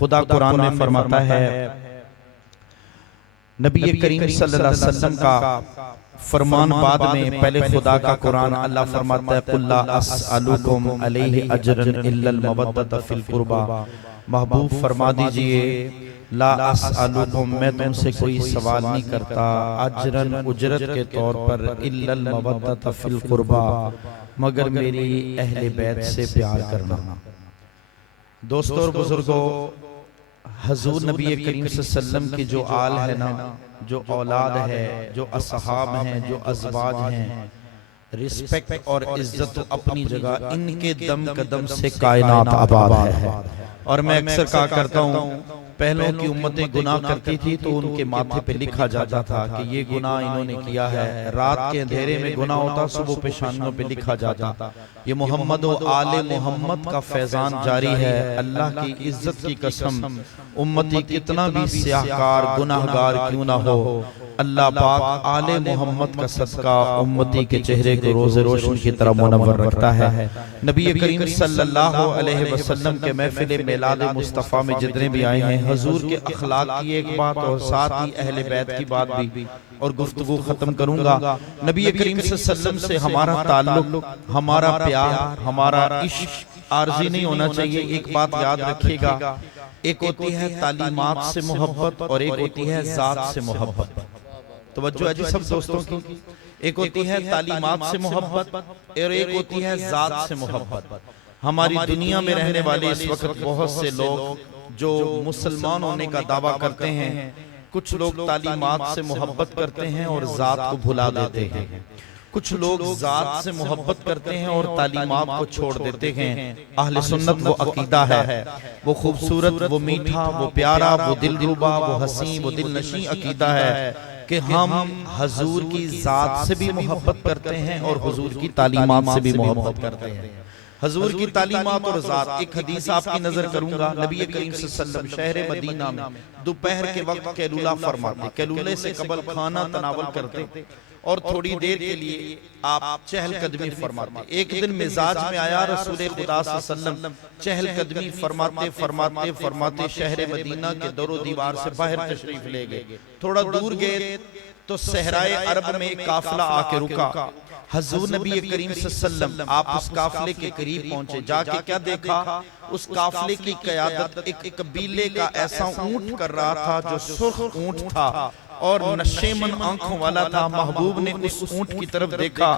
खुदा कुरान में फरमाता है, नबी करीम सल्लल्लाहु अलैहि वसल्लम का फरमान बाद में पहले खुदा का कुरान अल्लाह फरमाता है, कुल ला अस्अलुकुम अलैहि अजरन इल्लल मवद्दत फिल कुर्बा। महबूब फरमा दीजिए, ला अस्अलुकुम, मैं तुमसे कोई सवाल नहीं करता, अजरन उजरत के तौर पर, इल्लल मवद्दत फिल कुर्बा, मगर मेरी अहले बैत से प्यार करना। दोस्तों और बुजुर्गों, हजूर नबी करीम सल्लल्लाहु अलैहि वसल्लम की जो आल है ना, जो औलाद है, जो असहाब हैं, जो अज़वाज हैं, रिस्पेक्ट और इज्जत अपनी जगह, इनके दम कदम से कायनात आबाद है। और मैं अक्सर कहा करता हूँ, पहलों की उम्मतें गुनाह करती थी तो उनके माथे पे लिखा जाता था कि ये गुनाह इन्होंने किया है। रात के अंधेरे में गुनाह होता, सुबह पेशानियों पे लिखा जाता। ये मोहम्मद और आले मोहम्मद का फैजान जारी है। अल्लाह की इज्जत की कसम, उम्मती कितना भी स्याहकार गुनाहगार क्यों ना हो, अल्लाह पाक आले मोहम्मद का सदका उम्मती के चेहरे को रोज़े रोशन की तरह मुनव्वर रखता है। नबी करीम सल्लल्लाहु अलैहि वसल्लम के महफिल मिलाद मुस्तफ़ा में जितने भी आए हैं, हजूर के अखलाक की एक बात और साथ ही अहले बैत की बात भी और गुफ्तगू खत्म करूंगा। नबी करीम सल्लल्लाहु अलैहि वसल्लम से हमारा ताल्लुक, हमारा प्यार, हमारा इश्क आर्जी नहीं होना चाहिए। एक बात याद रखिएगा, एक होती है तालीमात से मोहब्बत और एक होती है जात से मोहब्बत। तवज्जो है जी सब दोस्तों की। एक होती है तालीमात से मोहब्बत और एक होती है जात से मोहब्बत। हमारी दुनिया में रहने वाले इस वक्त बहुत से लोग जो मुसलमान होने का दावा करते हैं, कुछ लोग तालीमात से मोहब्बत करते हैं और जात को भुला देते हैं। कुछ लोग जात से मोहब्बत करते हैं और तालीमात को छोड़ देते हैं। अहले सुन्नत वो अकीदा है, वो खूबसूरत, वो मीठा, वो प्यारा, वो दिलरुबा, वो हसी, वो दिलनशी अकीदा है कि हम हजूर की जात से भी मोहब्बत करते हैं और हुजूर की तालीमात से भी मोहब्बत करते हैं। हजूर की तालीमात और जात, एक हदीस आपकी नजर करूंगा। नबी करीम सल्लल्लाहु अलैहि वसल्लम शहर मदीना में दोपहर के वक्त कैलूला फरमाते, कैलूले से कबल खाना तनावल करते और थोड़ी देर के लिए आप चहलकदमी फरमाते। एक दिन मिजाज में आया, रसूल खुदा सल्लल्लाहु अलैहि वसल्लम चहलकदमी फरमाते फरमाते फरमाते शहर मदीना के दरो दीवार से बाहर तशरीफ ले गए। थोड़ा दूर गए तो सहराए अरब में एक काफिला आके रुका। हजूर नबी करीम सल्लल्लाहु अलैहि वसल्लम आप उस काफिले के करीब पहुंचे। जाके क्या देखा, उस काफिले की क़यादत एक कबीले का ऐसा ऊंट कर रहा था जो सुर्ख ऊंट था और नशेमन आंखों वाला था। महबूब ने उस ऊंट की तरफ देखा।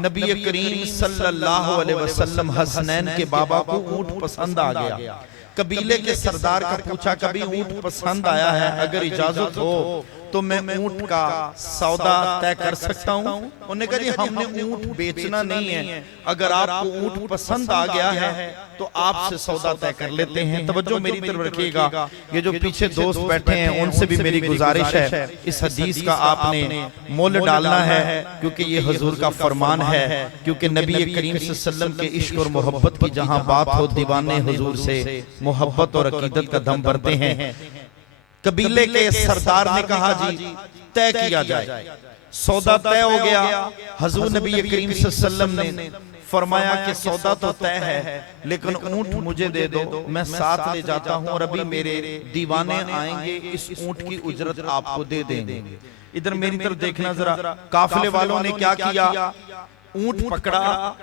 नबी करीम सल्लल्लाहु अलैहि वसल्लम हसनैन के बाबा को ऊंट पसंद आ गया। कबीले के सरदार का पूछा, कभी ऊंट पसंद आया है? अगर इजाजत हो तो मैं ऊंट का सौदा तय कर सकता हूं। उन्होंने कहा, जी हमने ऊंट बेचना नहीं है, अगर आपको ऊंट पसंद आ गया है तो आपसे सौदा तय कर लेते हैं। तवज्जो मेरी तरफ रखिएगा, ये जो पीछे दोस्त बैठे हैं उनसे भी मेरी गुजारिश है, इस हदीस का आपने मोल डालना है क्योंकि ये हुजूर का फरमान है। क्योंकि नबी करीम सल्लल्लाहु अलैहि वसल्लम के इश्क और मोहब्बत की जहां बात हो, दीवाने हुजूर से मोहब्बत और अकीदत का दम भरते हैं। कबीले के सरदार ने कहा, जी तय किया जाए। सौदा तय हो गया। हजूर नबी करीम सल्लल्लाहु अलैहि वसल्लम ने फरमाया कि सौदा तो तय है, लेकिन ऊंट मुझे दे दो, मैं साथ ले जाता हूं और अभी मेरे दीवाने आएंगे, इस ऊंट की उजरत आपको दे देंगे। इधर मेरी तरफ देखना जरा। काफिले वालों ने क्या किया, ऊंट पकड़ा,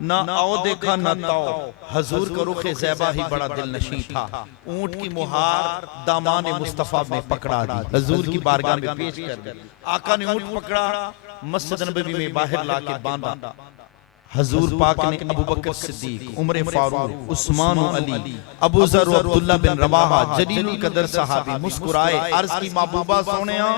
ना आओ देखा ना ताओ। हजूर का रुखे ज़ैबा ही बड़ा दिलनशी था। ऊंट की मुहार दामान मुस्तफा में पकड़ा दी, हजूर की बारगाह में पेश कर दी। आका ने ऊंट पकड़ा, मस्जिद नबवी में बाहर लाके बांधा। हजूर पाक ने अबू बकर सिद्दीक, उमर फारूक, उस्मान अली, अबू जर, अब्दुल्ला बिन रवाहा, जलीलुल कदर सहाबी मुस्कुराए, अर्ज की महबूबा सोनिया,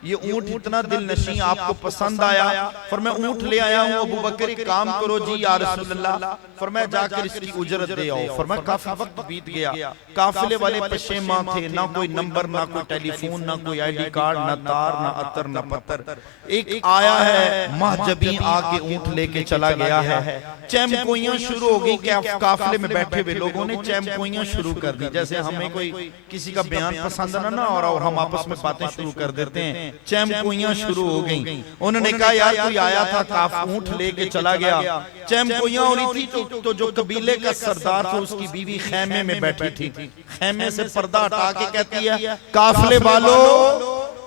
ये ऊंट इतना दिलनशी आपको पसंद आया, फरमाया ऊंट ले आया हूं। अबू बकर एक काम करो जी या रसूल अल्लाह, फरमाया जाकर इसकी उजरत दे आओ। फरमाया काफी वक्त बीत गया, काफिले वाले पशेमा थे, ना कोई नंबर, ना कोई टेलीफोन, ना कोई आईडी कार्ड, ना तार, ना अतर, ना पत्थर। एक आया है महजबी आके ऊंट लेके चला गया है। चैमकोइयां शुरू हो गई, काफिले में बैठे हुए लोगों ने चैमकोइयां शुरू कर दी। जैसे हमें कोई किसी का बयान पसंद ना और हम आपस में बातें शुरू कर देते हैं, चैमकोइयां शुरू हो गई। उन्होंने कहा यार कोई आया था काफ ऊंट लेके चला गया, चैमकोइयां हो रही थी तो जो कबीले का सरदार था उसकी बीवी खेमे में बैठी थी, खेमे से पर्दा हटा के कहती है काफले वालों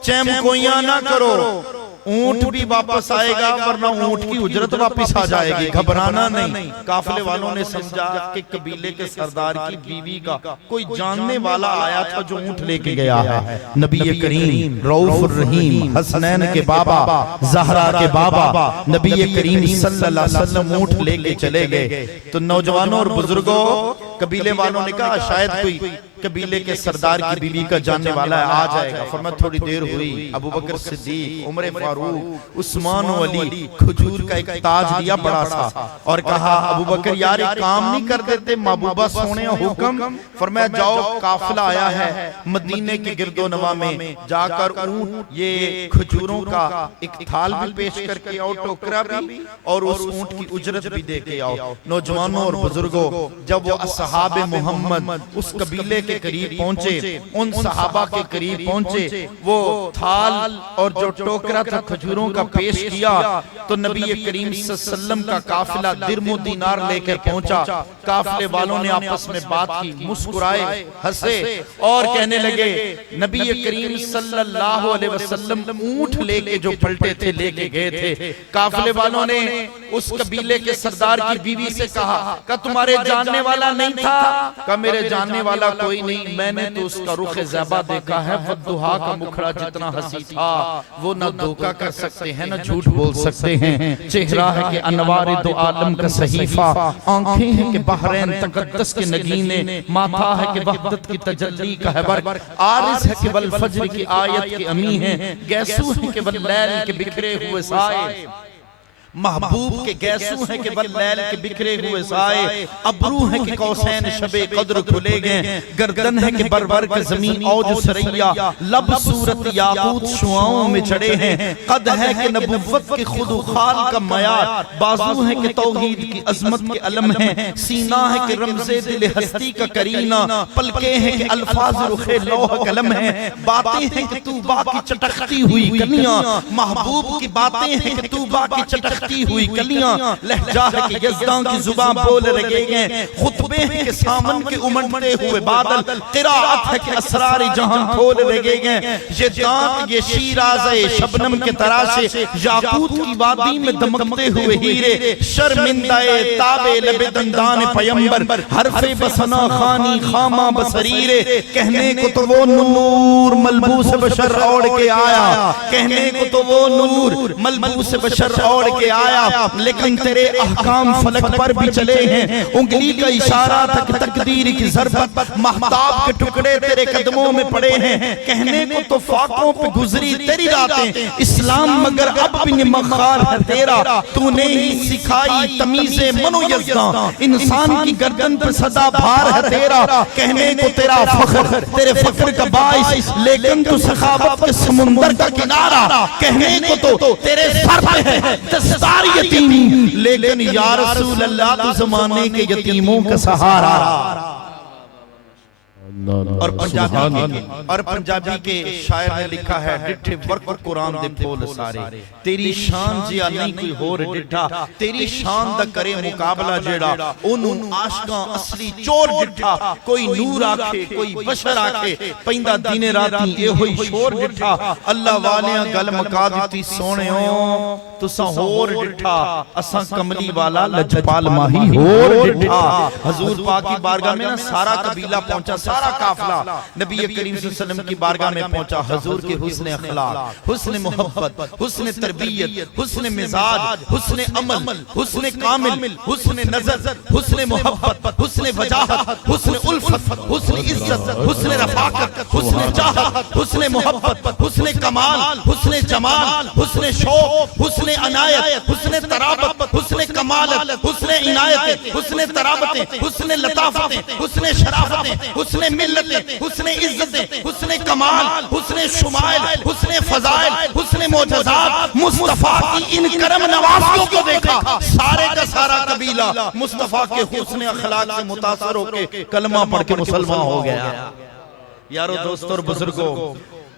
चैमकोइयां ना करो, ऊंट भी वापस आएगा वरना ऊंट की उजरत वापस आ जाएगी, घबराना नहीं। काफले वालों ने समझा कि कबीले के सरदार की बीवी का कोई जानने वाला आया था जो ऊंट लेके गया है। नबी करीम रऊफ रहीम हसनैन के बाबा ज़हरा के बाबा नबी करीम सल्लल्लाहु अलैहि वसल्लम ऊंट लेके चले गए। तो नौजवानों और बुजुर्गों कबीले वालों ने कहा शायद कोई कबीले के सरदार की बीवी का जानने वाला है, आ जाएगा। फरमाया थोड़ी देर हुई, अबू बकर सिद्दीक, उमर फारूक, उस्मान अली खजूर का एक ताज दिया बड़ा सा और कहा अबू बकर यार एक काम नहीं कर देते, महबूबा सोने हुक्म। फरमाया जाओ काफिला आया है मदीने के गिरदो नवा में, जाकर ऊंट ये खजूरों का एक थाल भी पेश करके आओ, टोकरा भी, और उस ऊंट की उजरत भी दे के आओ। नौजवानों और बुजुर्गों जब वो असहाबे मोहम्मद उस कबीले के करीब पहुंचे, उन सहाबा के करीब पहुंचे, वो थाल और जो टोकरा था खजूरों का पेश किया तो नबी करीम सल्लल्लाहु अलैहि वसल्लम का काफिला दिरमो दीनार लेकर पहुंचा। काफिले वालों ने आपस में बात की, मुस्कुराए, हंसे और कहने लगे नबी करीम सल्लल्लाहु अलैहि वसल्लम ऊंट लेके जो पलटे थे लेके गए थे। काफिले वालों ने उस कबीले के सरदार की बीवी से कहा तुम्हारे जानने वाला नहीं था? कहा मेरे जानने वाला कोई नहीं, मैंने तो उसका रुख ज़ैबा देखा है, वद्दुहा का मुखड़ा जितना हंसी था वो न धोखा कर सकते हैं न झूठ बोल सकते हैं। चेहरा है कि अनवार दो आलम का सहीफा, आंखें हैं कि बहरैन तकद्दस के नगीने, माथा है कि वहदत की तजल्ली का है वर्क, आरिस है कि वल फज्र की आयत के अमी हैं, गैसू है कि वल लैल के बिखरे हुए साए, महबूब के गैसू है कि वल्लैल के बिखरे हुए साए, अबरू है कि कौसैन शबे कद्र खुले गए, गर्दन है कि बरबर के जमीन औज सरैया, लब सूरत याकूत शुआओं में चढ़े हैं, कद है कि नबुव्वत के खुद खाल का मयार, बाजू है कि तौहीद की अजमत के अलम है, सीना है कि रमज़े दिल हस्ती का करीना, पलके हैं कि अल्फाज रुखे लौह कलम है, बातें हैं कि तूबा की चटकती हुई कलियां, महबूब की बातें हैं कि तूबा की चटक हुई कलियां, लहजा है कि यज़दां की जुबान बोल रहे हैं, खुतबे हैं कि सामन के उमड़ते हुए बादल, क़िराअत है कि असरार जहां खोल रहे हैं, ये दांत ये शीराज़े शबनम के तराशे, याकूत की वादी में दमकते हुए हीरे, शर्मिंदाए ताबे लबे दंदान पैगंबर, हरफे बसना खानी खामा बसरीरे, कहने को तो वो नूर मलबूस बशर ओढ़ के आया, कहने को तो वो नूर मलबूस बशर ओढ़ के आया, लेकिन तेरे अहकाम फलक पर भी चले हैं, उंगली का इशारा तक तकदीर की ज़रबत, महताब के टुकड़े तेरे कदमों में पड़े हैं, कहने को तो फाकों पे गुजरी तेरी रातें, इस्लाम मगर अब भी मखार है तेरा, तूने ही सिखाई तमीज़े मनो यज़्दा, इंसान की गर्दन पे सदा भार है तेरा, कहने को तेरा फख्र तेरे फख्र का बाइस, लेकिन तू सखावत के समुंदर का किनारा, कहने को तो तेरे सर पे है दस्तार यतीम, लेकिन या रसूल अल्लाह तू ज़माने के यतीमों का सहारा। और पंजाबी के शायर ने लिखा है डिठे वर्क कुरान दे बोल सारे, तेरी शान जिया नहीं कोई होर डिठा, तेरी शान दा करे मुकाबला जेड़ा ओनू आशिकां असली चोर डिठा, कोई नूर आखे कोई बशर आखे, पैंदा दिने राती ए होई शोर डिठा, अल्लाह वालियां गल मका दित्ती सोहणियो तुसा होर डिठा, असां कमली वाला लजपाल माही होर डिठा। हुजूर पाक की बारगाह में ना सारा कबीला पहुंचा, सारा काफिला नबी करीम सल्लल्लाहु अलैहि वसल्लम की बारगाह में पहुंचा। हुजूर के हुस्न अखलाक, हुस्न मोहब्बत, हुस्न तरबियत, हुस्न मिजाज, हुस्न अमल, हुस्न कामिल, हुस्न नजर, हुस्न मोहब्बत, हुस्न वजाहत, हुस्न उल्फत, हुस्न इज्जत, हुस्न रफाकत, हुस्न चाहत, हुस्न मोहब्बत, हुस्न कमाल, हुस्न जमाल, हुस्न शौक, हुस्न अनायत, हुस्न तराबत, हुस्न कमालत, हुस्न इनायत, हुस्न तराबत, हुस्न लताफत, हुस्न शराफत, हुस्न मिल्लत, हुस्न इज्जत, हुस्न कमाल, हुस्न शुमाइल, हुस्न फजाइल, हुस्न मोजज़ात, मुस्तफा की इन करम नवाजियों को देखा, सारे का सारा कबीला मुस्तफा के हुस्न अखलाक से मुतासर होकर कलमा पढ़ के मुसलमान हो गया। यारों दोस्तों और बुजुर्गों,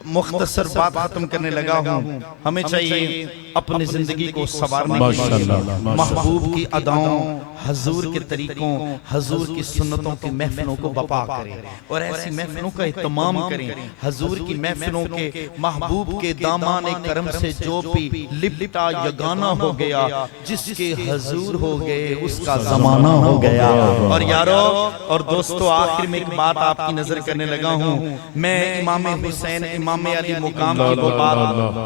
मुख्तसर बात खत्म करने लगा हूँ। हमें चाहिए अपनी जिंदगी को संवारने के लिए महबूब की अदाओं, हजूर के तरीकों, हजूर की सुन्नतों की महफिलों को बपा करें और ऐसी महफिलों का इत्तमाम करें। हजूर की महफिलों के महबूब के दामाने करम से जो भी लिपटा यगाना हो गया, जिसके हजूर हो गए उसका जमाना हो गया। और यारो और दोस्तों, आखिर में एक बात आपकी नजर करने लगा हूँ। मैं इमाम हुसैन, इमाम अली मुकाम की वो बात,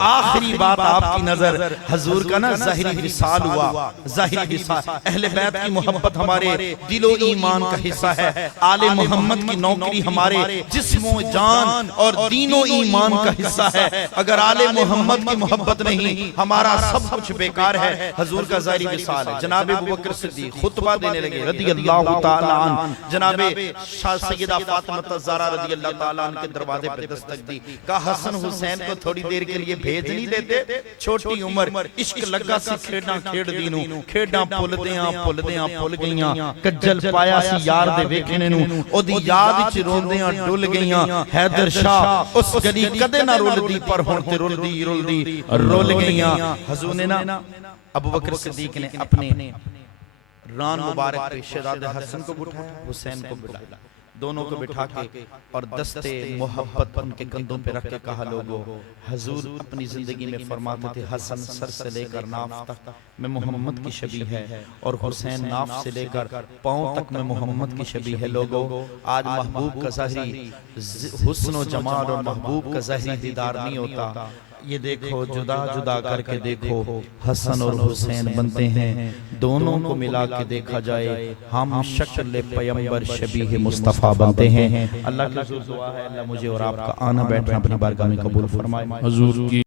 आखिरी बात आपकी नजर, हजूर का ना ज़ाहिरी विसाल हुआ। ज़ाहिरी विसाल, अहले बैत की मोहब्बत हमारे दिलो ईमान का हिस्सा है। आले मोहम्मद की नौकरी हमारे जिस्मो जान और दीनो ईमान का हिस्सा है। अगर आले मोहम्मद की मोहब्बत नहीं, हमारा सब कुछ बेकार है। हजूर का ज़ाहिरी विसाल है। जनाब अबू बकर सिद्दीक़ खुतबा देने लगे रज़ियल्लाहु ताला अन्हु। जनाब सैयदा फातिमा ज़हरा रज़ियल्लाहु ताला अन्हा के दरवाजे पे दस्तक दी। कहा हसन हुसैन को थोड़ी देर के लिए भेज नहीं देते? छोटी उम्र इश्क लगा सी खेड़ा खेड़ दीनू, खेड़ा भुलदियां भुल गईयां। कज्जल पाया सी यार दे वेखने नू, ओदी याद च रोंदियां डुल गईयां। हैदर शाह उस गली कदे ना रुलदी, पर हुण ते रुलदी रुल गईयां। हजूर ने ना अबू बकर सिद्दीक ने अपने रान मुबारक पे शहजादे हसन को बिठाया, हुसैन को बुलाया, दोनों को बिठा के और दस्ते मोहब्बत उनके कंधों पे रख के कहा, लोगों, हजूर अपनी जिंदगी में फरमाते थे हसन सर से लेकर नाफ तक में मोहम्मद की शबी है और हुसैन नाफ से लेकर पांव तक में मोहम्मद की शबी है। लोगों, आज महबूब का ज़ाहिरी हुस्न और जमाल और महबूब का ज़ाहिरी दीदार नहीं होता। ये देखो, जुदा जुदा करके देखो, हसन और हुसैन बनते हैं। दोनों को मिला के देखा जाए, हम शक्ल पैगंबर शबीह मुस्तफ़ा बनते हैं। अल्लाह की दुआ है, अल्लाह मुझे और आपका आना बैठना अपनी बारगाह में कबूल फरमाए। हजूर की